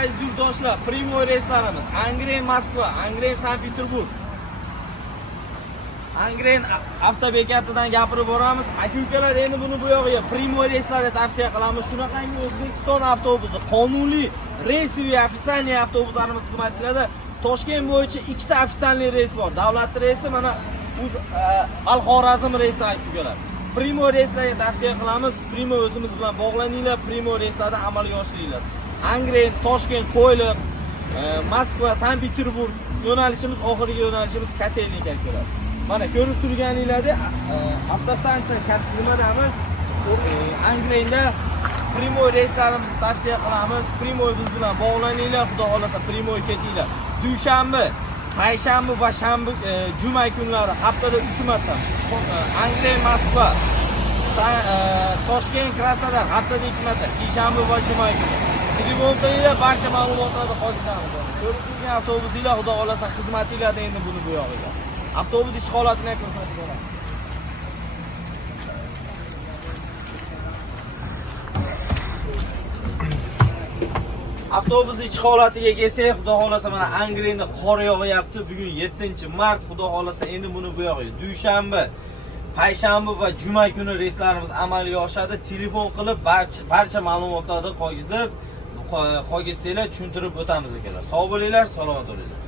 aziz yurtdoshlar, Primoy reyslarimiz Angren Moskva, Angren Sankt-Peterburg. Angren avtobekatidan gapirib boramiz. Aka-ukalar, endi buni bu yog'iga Primoy reyslarga tavsiya qilamiz. Shunaqangi O'zbekiston avtobusi, qonuniy reysiy ofitsialniy avtobuslarimiz xizmat qiladi. Toshkent bo'yicha 2 ta ofitsialniy reys bor. Davlat reysi mana Al-Xorazm reysi aka-ukalar. Primoy reyslarga tavsiya qilamiz. Primoy o'zimiz bilan bog'laninglar, Primoy reyslarida amalga oshiringlar. Angren, Toshkent, Qo'yliq, Moskva, Sankt-Peterburg yo'nalishimiz, oxirgi yo'nalishimiz Kotelnik aka-ukalar. Mana ko'rib turganingizda avtostansiya nimadamiz? Angrenda Primoy reyslarimizni tavsiya qilamiz. Primoy biz bilan bog'laninglar, xudo xolasa Primoy ketinglar. Dushanba, payshanba va shanba, juma kunlari haftada 3 marta Angren Moskva, Toshkent Krasnodar haftada 2 marta, seshanba va juma kuni. Telefonda barcha ma'lumotlarni qoldiramiz. Ko'rib turgan avtobusinglar xudo xolasa xizmatinglarda endi buni bu yog'iga. Avtobus ichki holatini ko'rsatib beramiz. Avtobus ichki holatiga kelsak, xudo xolasa mana Angrenda qor yog'yapti. Bugun 7-mart, xudo xolasa endi buni bu yog'iga dushanba, payshanba va juma kuni reyslarimiz amalga oshadi. Telefon qilib barcha ma'lumotlarni qolgizsanglar tushuntirib o'tamiz akalar. Sog' bo'linglar, salomat bo'linglar.